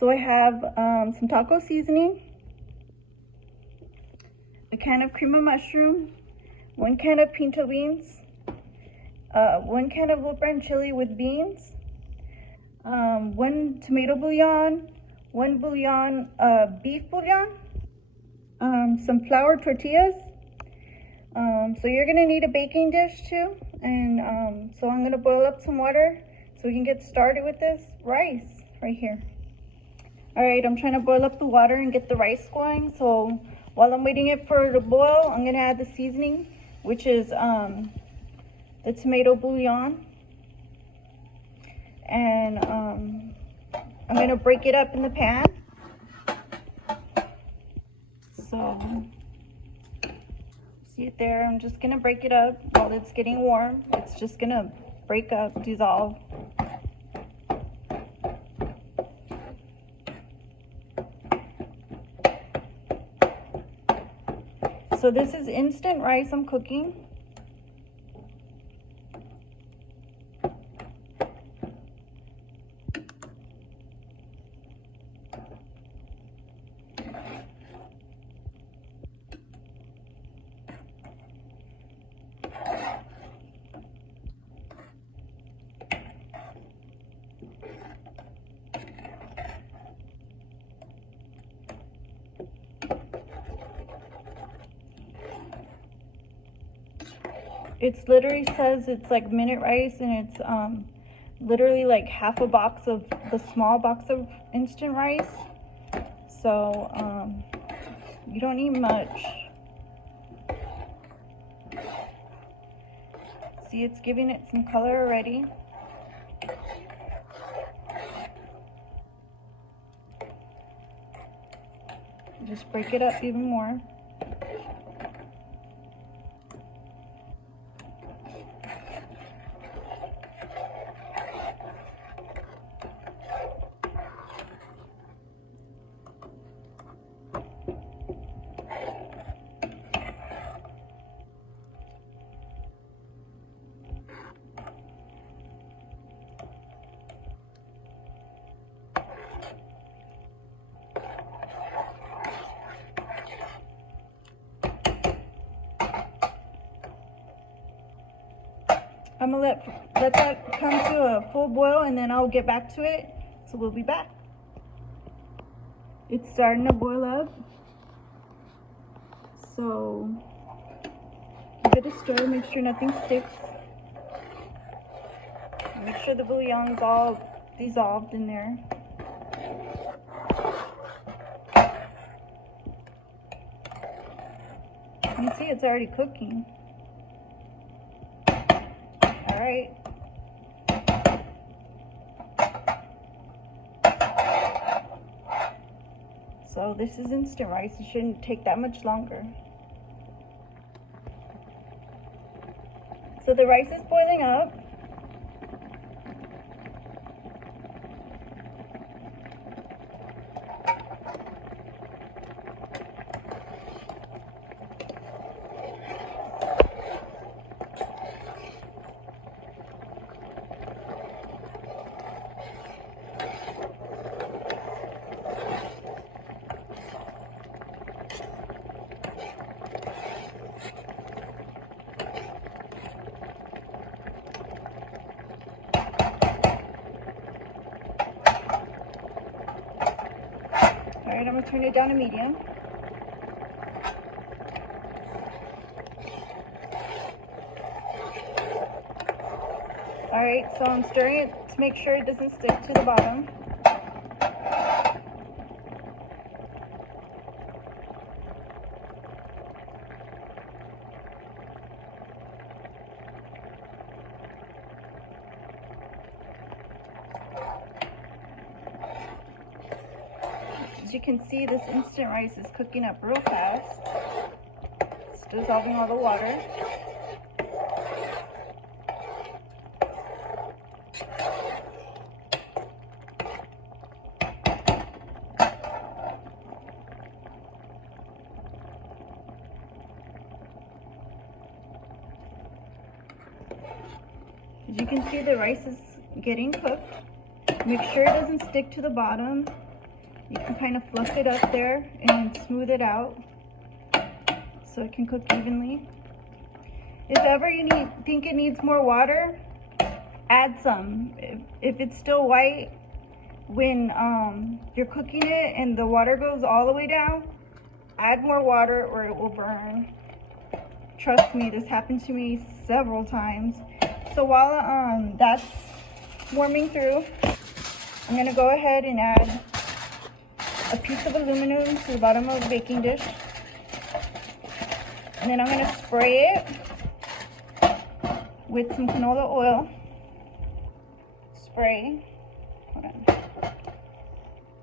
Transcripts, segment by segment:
So I have some taco seasoning, a can of cream of mushroom, 1 can of pinto beans, 1 can of Wolf Brand chili with beans, 1 tomato bouillon, 1 bouillon, beef bouillon, some flour tortillas. So you're gonna need a baking dish too, and so I'm gonna boil up some water so we can get started with this rice right here. All right, I'm trying to boil up the water and get the rice going. So while I'm waiting it for it to boil, I'm gonna add the seasoning, which is the tomato bouillon, and I'm gonna break it up in the pan. So see it there? I'm just gonna break it up while it's getting warm. It's just gonna break up, dissolve. So this is instant rice I'm cooking. It's literally says it's like minute rice, and it's literally like half a box of the small box of instant rice. So you don't need much. See, it's giving it some color already. Just break it up even more. I'm gonna let that come to a full boil, and then I'll get back to it. So we'll be back. It's starting to boil up. So give it a stir, make sure nothing sticks. Make sure the bouillon's all dissolved in there. You can see it's already cooking. All right. So this is instant rice. It shouldn't take that much longer. So the rice is boiling up. All right, I'm gonna turn it down to medium. All right, so I'm stirring it to make sure it doesn't stick to the bottom. As you can see, this instant rice is cooking up real fast. It's dissolving all the water. As you can see, the rice is getting cooked. Make sure it doesn't stick to the bottom. You can kind of fluff it up there and smooth it out so it can cook evenly. If ever you think it needs more water, add some. If it's still white when you're cooking it and the water goes all the way down, add more water or it will burn. Trust me, this happened to me several times. So while that's warming through, I'm gonna go ahead and add a piece of aluminum to the bottom of the baking dish. And then I'm gonna spray it with some canola oil. Spray. Hold on.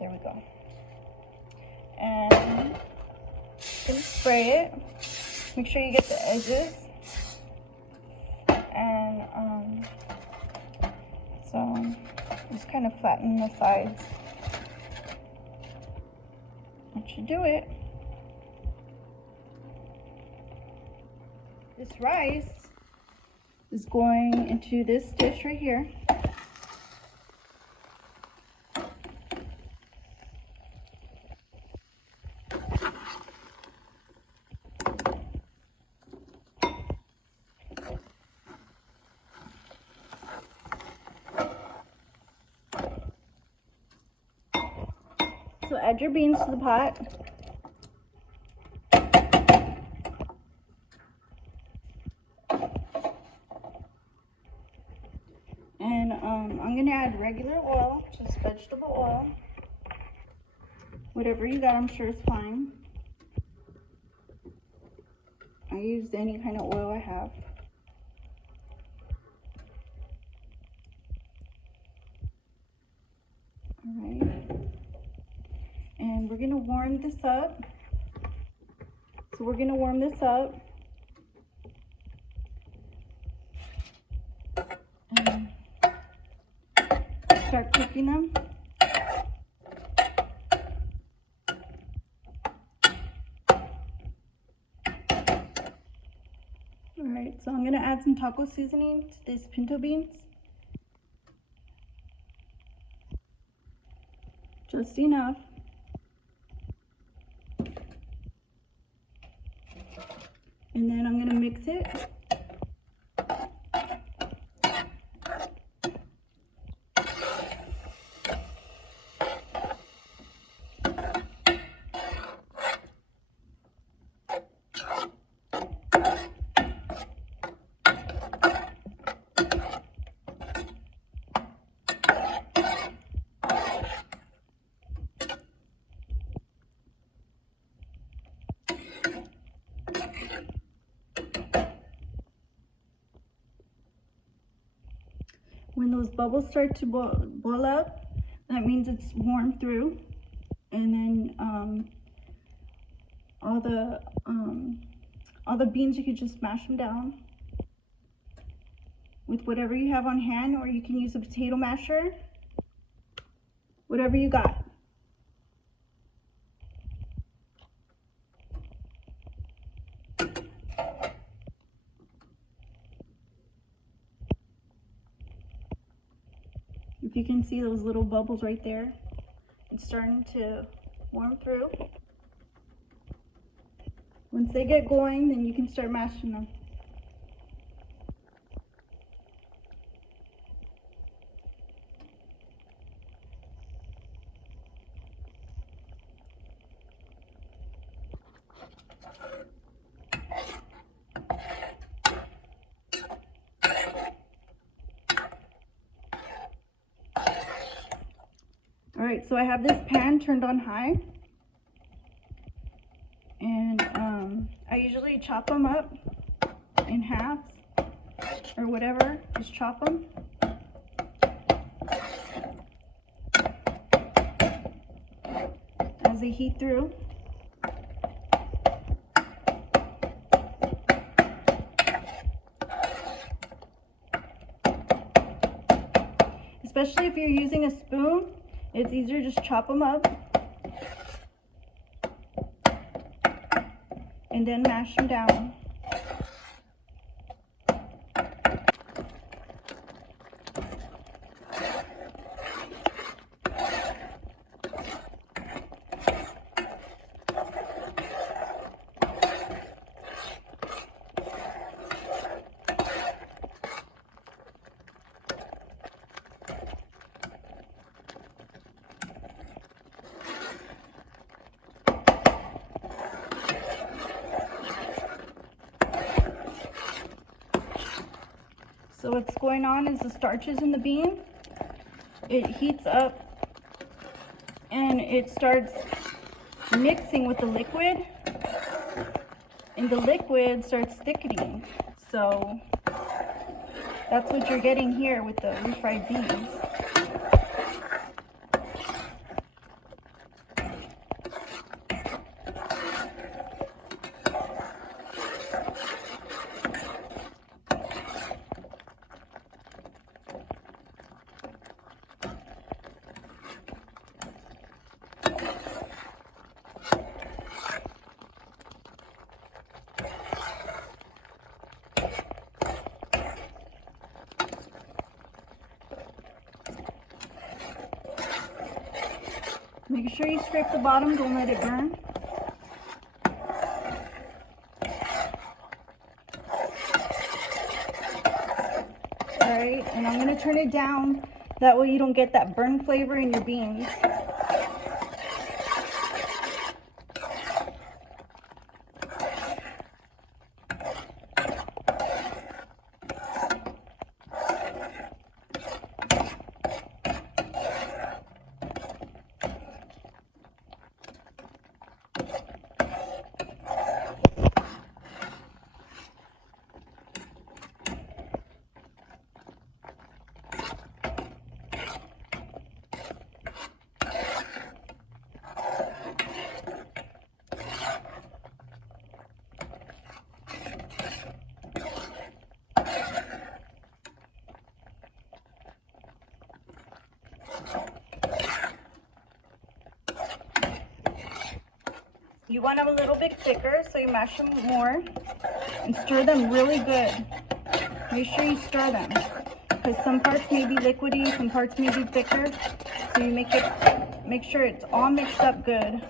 There we go. And gonna spray it. Make sure you get the edges. And so just kind of flatten the sides. That should do it. This rice is going into this dish right here. So add your beans to the pot. And I'm gonna add regular oil, just vegetable oil. Whatever you got, I'm sure is fine. I used any kind of oil I have. All right. And we're gonna warm this up. So we're gonna warm this up. And start cooking them. All right, so I'm gonna add some taco seasoning to these pinto beans. Just enough. And then I'm gonna mix it. When those bubbles start to boil up, that means it's warm through. And then all the beans, you can just smash them down with whatever you have on hand, or you can use a potato masher, whatever you got. If you can see those little bubbles right there, it's starting to warm through. Once they get going, then you can start mashing them. All right, so I have this pan turned on high, and I usually chop them up in halves or whatever, just chop them. As they heat through. Especially if you're using a spoon, it's easier to just chop them up and then mash them down. So what's going on is the starches in the bean, it heats up and it starts mixing with the liquid, and the liquid starts thickening. So that's what you're getting here with the refried beans. Make sure you scrape the bottom, don't let it burn. Alright, and I'm going to turn it down, that way you don't get that burn flavor in your beans. You want them a little bit thicker, so you mash them more and stir them really good. Make sure you stir them, because some parts may be liquidy, some parts may be thicker. So you make sure it's all mixed up good,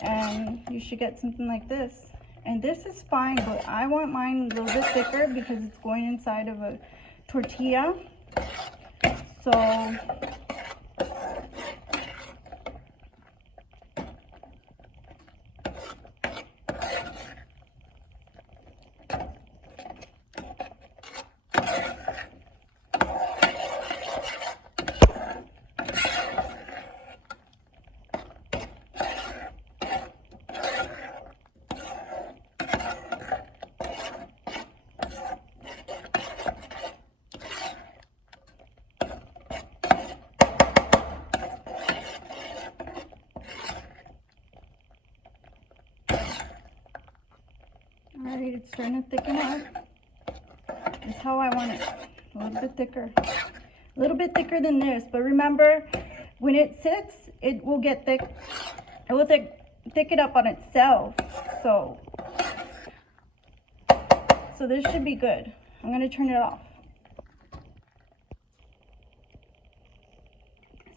and you should get something like this. And this is fine, but I want mine a little bit thicker because it's going inside of a tortilla. So alright, it's starting to thicken up. That's how I want it. A little bit thicker. A little bit thicker than this. But remember, when it sits, it will get thick. It will thicken up on itself. So this should be good. I'm going to turn it off.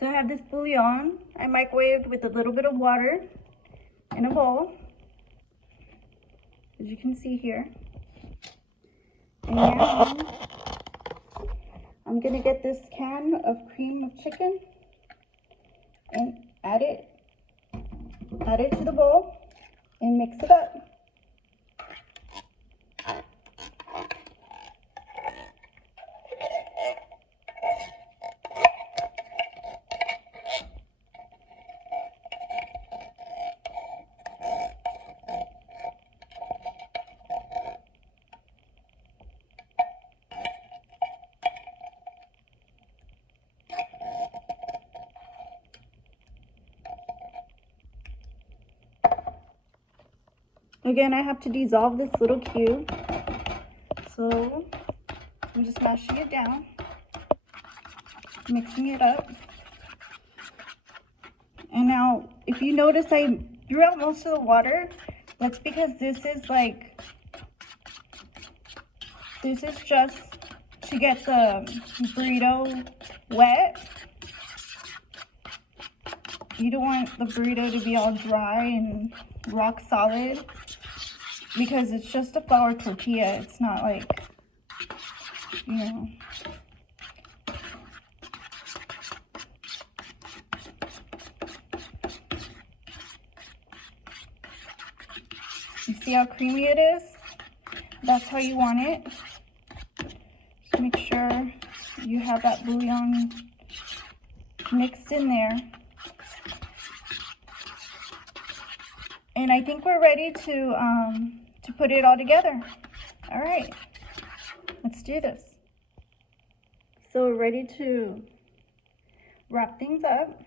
So I have this bouillon I microwaved with a little bit of water in a bowl, as you can see here. And now I'm gonna get this can of cream of chicken and add it to the bowl and mix it up. Again, I have to dissolve this little cube, so I'm just mashing it down, mixing it up. And now, if you notice, I drew out most of the water. That's because this is just to get the burrito wet. You don't want the burrito to be all dry and rock solid, because it's just a flour tortilla. It's not like, you know. You see how creamy it is? That's how you want it. Make sure you have that bouillon mixed in there. And I think we're ready to put it all together. All right, let's do this. So we're ready to wrap things up.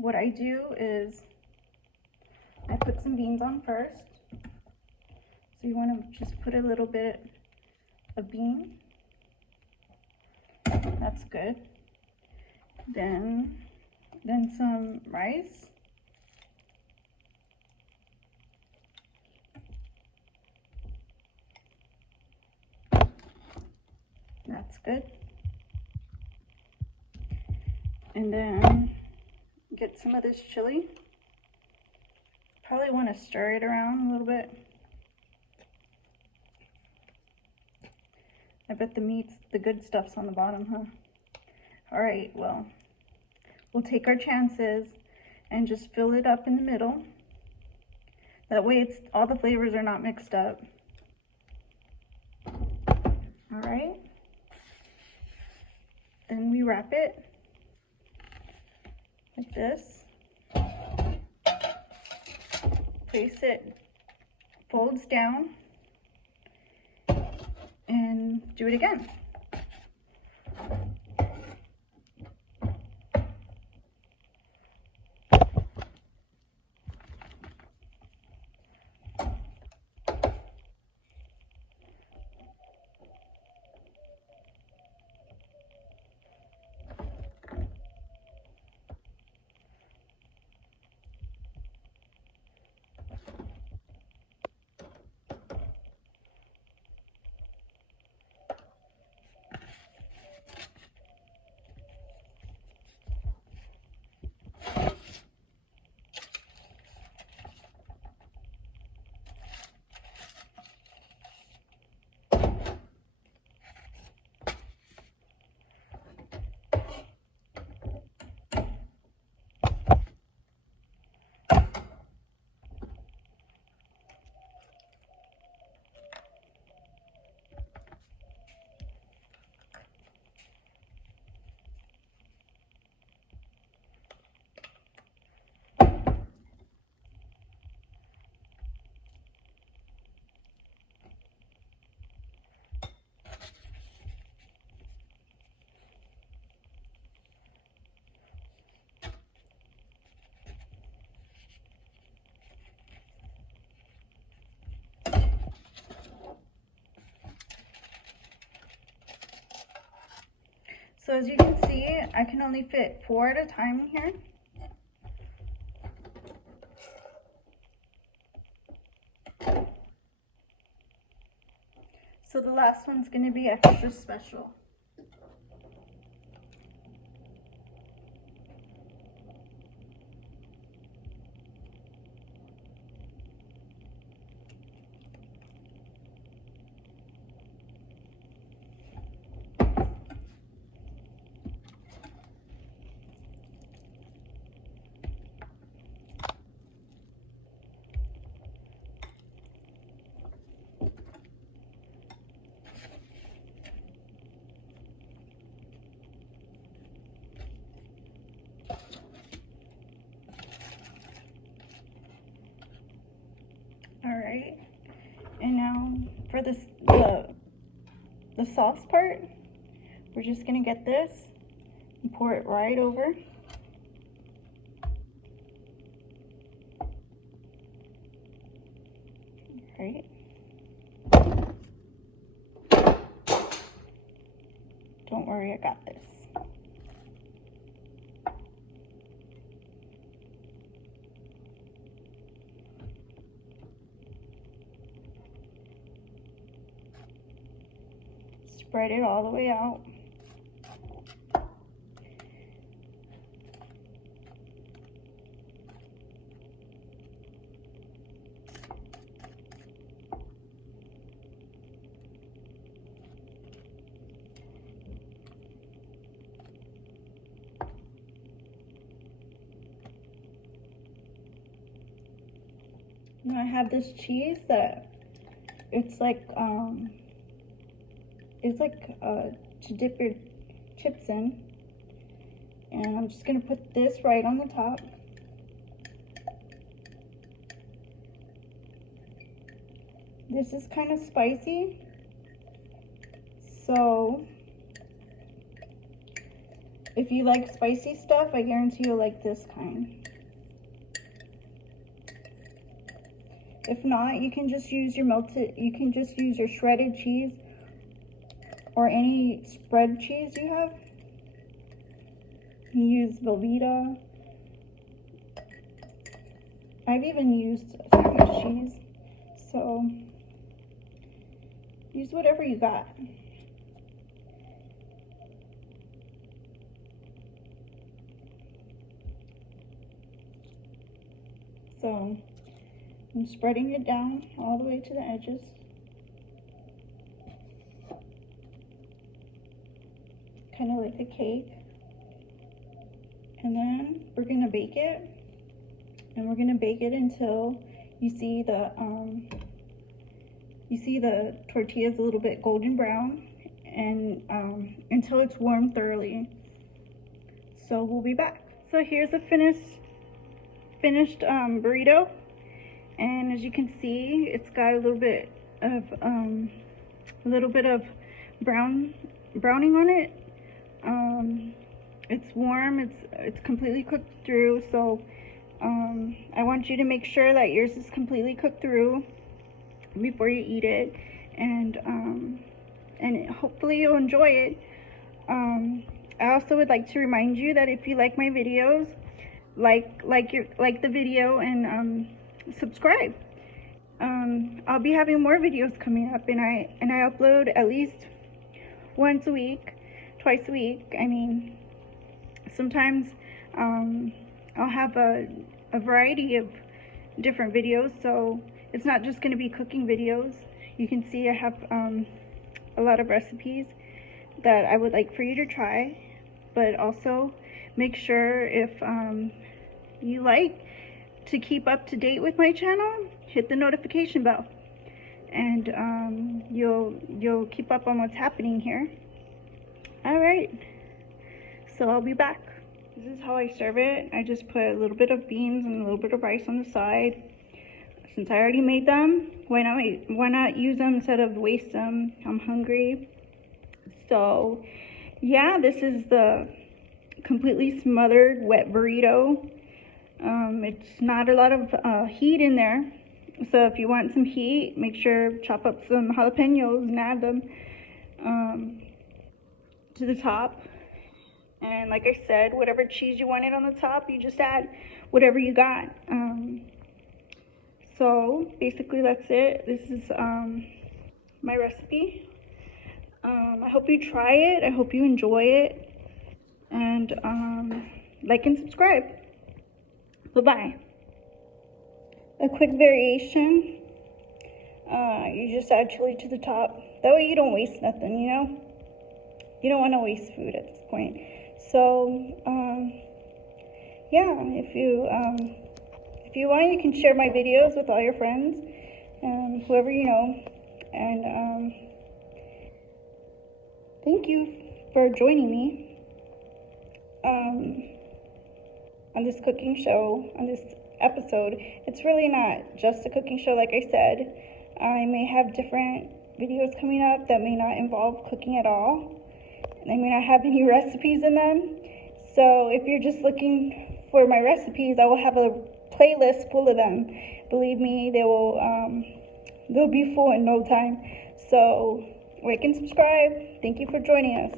What I do is I put some beans on first. So you want to just put a little bit of bean. That's good. Then some rice. That's good. And then get some of this chili. Probably want to stir it around a little bit. I bet the good stuff's on the bottom, huh? All right, well, we'll take our chances and just fill it up in the middle. That way all the flavors are not mixed up. All right. Then we wrap it like this. Place it, folds down, and do it again. So as you can see, I can only fit 4 at a time in here. So the last one's going to be extra special. All right, and now for this the sauce part, we're just gonna get this and pour it right over. All right. Don't worry, I got this. Spread it all the way out. Now I have this cheese that it's like is like to dip your chips in. And I'm just gonna put this right on the top. This is kind of spicy, so if you like spicy stuff, I guarantee you'll like this kind. If not, you can just use your shredded cheese or any spread cheese you have. You use Velveeta. I've even used sandwich cheese, so use whatever you got. So I'm spreading it down all the way to the edges. Kind of like a cake. And then we're gonna bake it. And we're gonna bake it until you see the tortillas a little bit golden brown, and until it's warmed thoroughly. So we'll be back. So here's a finished burrito, and as you can see, it's got a little bit of browning on it. It's warm. It's completely cooked through. So I want you to make sure that yours is completely cooked through before you eat it, and hopefully you'll enjoy it. I also would like to remind you that if you like my videos, like the video and subscribe. I'll be having more videos coming up, and I upload at least once a week, twice a week. I mean, sometimes I'll have a variety of different videos, so it's not just going to be cooking videos. You can see I have a lot of recipes that I would like for you to try, but also make sure if you like to keep up to date with my channel, hit the notification bell, and you'll keep up on what's happening here. All right, so I'll be back. This is how I serve it. I just put a little bit of beans and a little bit of rice on the side. Since I already made them, why not use them instead of waste them? I'm hungry. So yeah, this is the completely smothered wet burrito. It's not a lot of heat in there, so if you want some heat, make sure chop up some jalapenos and add them to the top. And like I said, whatever cheese you wanted on the top, you just add whatever you got. So basically that's it. This is my recipe. I hope you try it. I hope you enjoy it. And like and subscribe. Bye-bye. A quick variation. You just add chili to the top. That way you don't waste nothing, you know? You don't want to waste food at this point. So, yeah, if you want, you can share my videos with all your friends, whoever you know. And thank you for joining me on this cooking show, on this episode. It's really not just a cooking show, like I said. I may have different videos coming up that may not involve cooking at all. They may not have any recipes in them. So if you're just looking for my recipes, I will have a playlist full of them. Believe me, they'll be full in no time. So like and subscribe. Thank you for joining us.